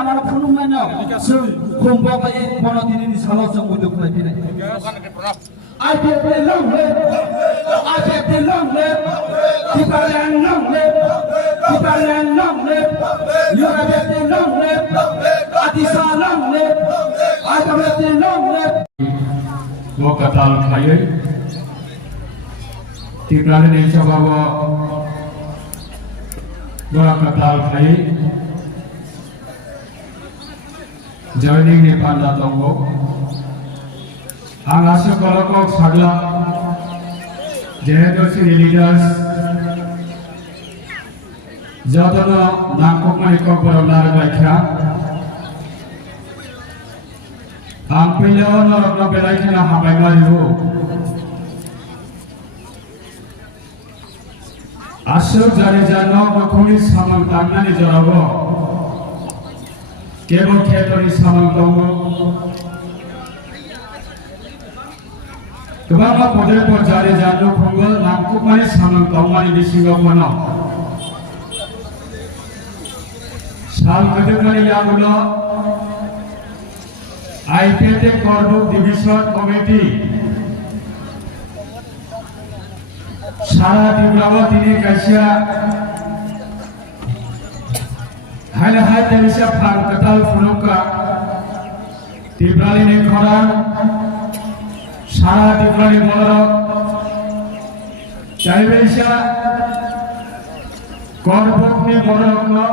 আমার ফোন মানে খুব দিন সালো সঙ্গুদ I get the long live, I get the long live, keep a land long live, keep a land long live, you have the long live, Adisa long live, I have the long live. Wokatal Kaye, Tigrani Nishabawa, Wokatal Kaye, joining Nepal Tongo. Ang asal kolokok sagla, jehetu sini leaders, jotono nangkok maikok beronar baiknya, ang pilihan orang belaiknya hamai mariu, asal jari jano makuni samang tangga ni jarago, kebo ketori samang tongo. Kebangga poder pojari jadu konggol nangkuk mani samang kawmani di Singapura. Sal kedua mani yang ulo IPT Korbuk Division Committee. Sara di Bravo tini kaisya hai terisya par ketal funuka tibrali ne koran Sara Tibrani Borok Caibesha Korbuk ni Borok no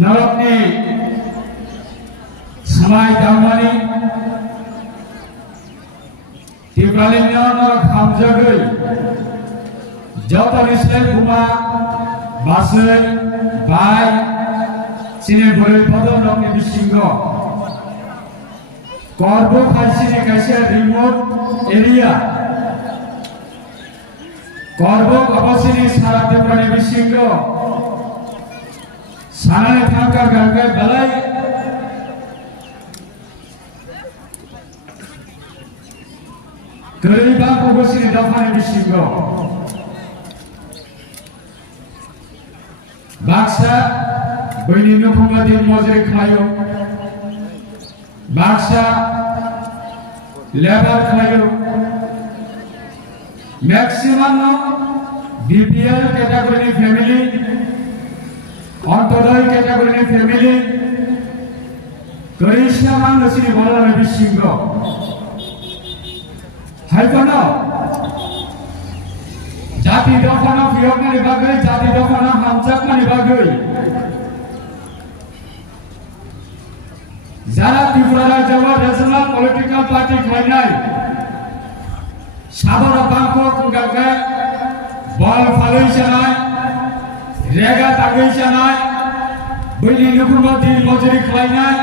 Narok ni Samai Damani Tibrani ni Narok Hamzagui Jauh Islam Kuma Basai Bai Sini Borok Podong Nok ni Bisinggo Korbuk hasilnya kaisya remote area. Korbuk apa sini syarat terpenuhi bisinggo. Sana tangkar ganggai balai. Keribang pukul sini daftar bisinggo. Baksa benih nukumadin mozrik kayu. Baksa labor kayu maximum BPL category family Antodoy category family Krisya man sini bola lebih singgo hai kono jati dokana fiokna dibagai jati dokana hamcakna dibagai Zara Tripura Jawa National Political Party Khainai Sabara Bangkok Gaga Bal Falai Chanai Rega Tagai Chanai Beli Nukumati Mojari Khainai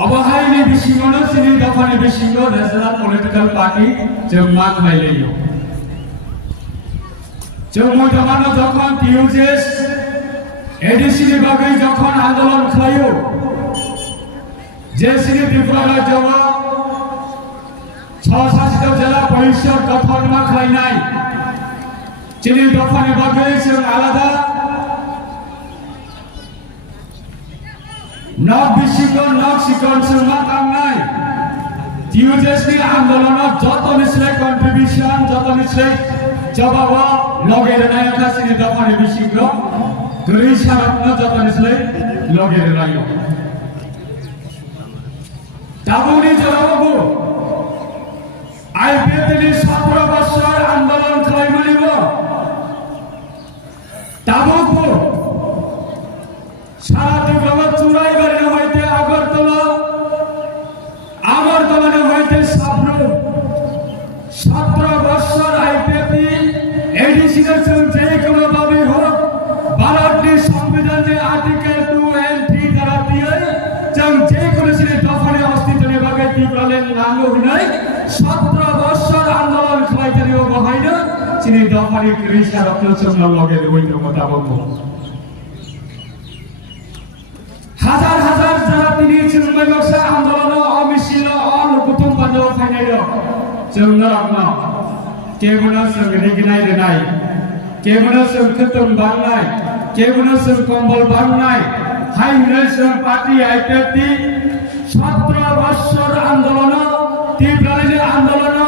Abahai ni Bishingono Sini Dafani Bishingo National Political Party Jemmak Maileyo Jemmu Jamano Jokon TUJS Edisi Bagai Jokon Andolon Khayo Jesini Tripura Jawa Sasito Jala Parishad Gothan ma khainai Chini Dofani bagai sing alada Nok bisikon nok sikon sing ma tangnai TUJSni andolonot joto nisle contribution joto nisle jawawa logere nayaka sini Dofani bisikro geri syaratna joto nisle logere nayo Tabuni jarabu IPT ni 17 বছর আন্দোলন খাই মানিব তাবুকু সারা ত্রিপুরা চুরাই বাড়ি হইতে আগরতলা হইতে সাবরু 17 বছর IPT ADC এর যে কোনো দাবি হোক ভারতের সংবিধানে আর্টিকেল 2 and 3 দ্বারা দিয়ে যে কোনো সিনে দফারে অস্তিত্ব নিবাগে ত্রিপুরালের নাঙ্গ হইনাই 17 বছর আন্দোলন খাইতে দিও বহাইনা সিনে দফারে কৃষা রক্তচন্দ্র লগে ওইতো মোতাবক হাজার হাজার যারা তিনি চিন্ময় বক্সা আন্দোলন অমিছিল অনুকুতুম পাঞ্জাব ফাইনাইল जोंनो रखना केवल जों रेगिनाय रेनाय केवल जों खोतम बांनाय केवल जों कम्बल बांनाय हाय नेशन पार्टी आईपीएफटी 17 বছর आंदोलन तीव्रले आंदोलन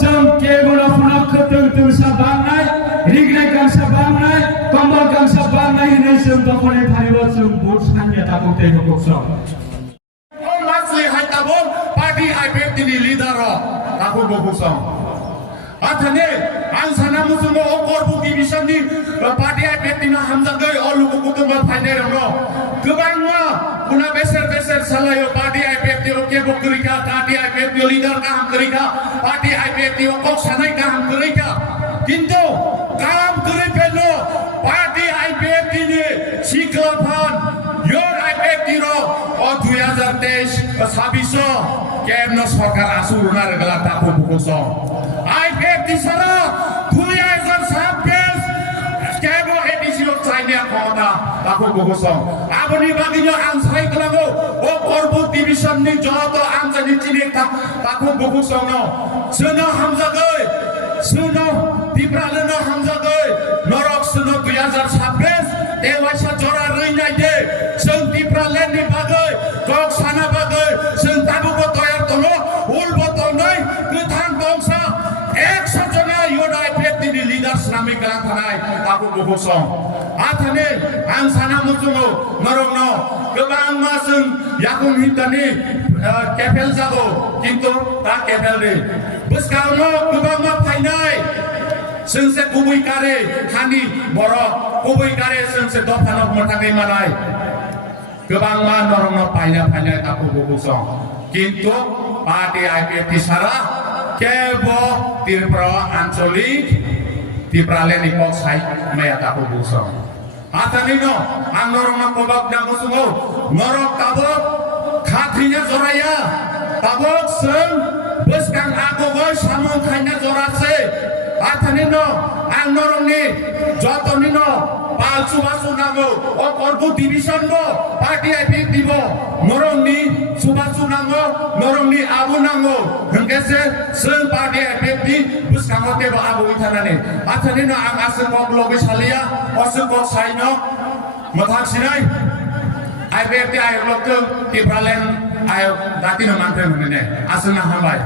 जों केवल फुना खतों तुमसा बांनाय रिगनाय गांसा बांनाय कम्बल गांसा बांनाय हिनै जों दखने थायो जों भोट सान्या ताबुते हकसं Masli hai tabung parti IPF ini leader aku bogusong. Athane ang sana musumo okor buki bisan di parti IPF ini hamzah gay olu bukutung ba phane ro. Kebang ma puna beser salayo parti IPF ti oke bokurika parti IPF ti leader ka ham karika parti IPF ti okok sanai ka ham karika. Kintu kam kari pelo parti IPF ini siklaphan Your IPF tiro o 2023 কেমন সরকার আসুর না রেগলা তাকো বুকসো IPF tisara 2026 কেবো ADC লো চাইনা কথা তাকো বুকসো আপনি বাগিনো আনসাই কলাগো ও করবো division নি যত আনসানি চিনি তাকো বুকসো ন সুনো হামজা গই সুনো দিপ্রালে ন হামজা গই নরক সুনো 2026 देवासा जरा रैनाय दे जों दिप्रालेन्डनि बागै गक साना बागै जों दाबुबो तयार दङ उलबो दंनै गोथां बंसा 100 जना योन IPF नि लिडार्स नामै गालां थानाय दाबु बगसं आथाने आं साना मुजुङो नरंनो गोबां मा जों याकुं हितानि केपेल जागो किन्तु ता केपेल रे बसकावनो गोबां मा फायनाय जोंसे गुबै कारे हानि बर' गुबै कारे जोंसे दफानाव मोनथाङै मानाय गोबां मा नरंनो फायना ताकु बगसं किन्तु party IPF tisara kebo tirpro आंचलिक तिप्राले निपक साइ मया ताकु बगसं आथानिनो आं नरंनो कबाक नामुसुङो नरक ताबक खाथ्रिना जराया ताबक जों बसकां आगोगै सामं खायना जरासे आथानिनो आं नरंनि जतनिनो पालसु बासु नांगौ ओ करबु डिभिजन बो पार्टी IPF दिबो नरंनि सुबासु नांगौ नरंनि आबु नांगौ हंगेसे जों पार्टी IPF नि बुसकांगो तेबो आबु इथानानि आथानिनो आं आसो कब्लगै सालिया असो कक साइनो मथाक सिनाय IPF ti ayo lokto tipralen ayo datino mantre menene asana hambai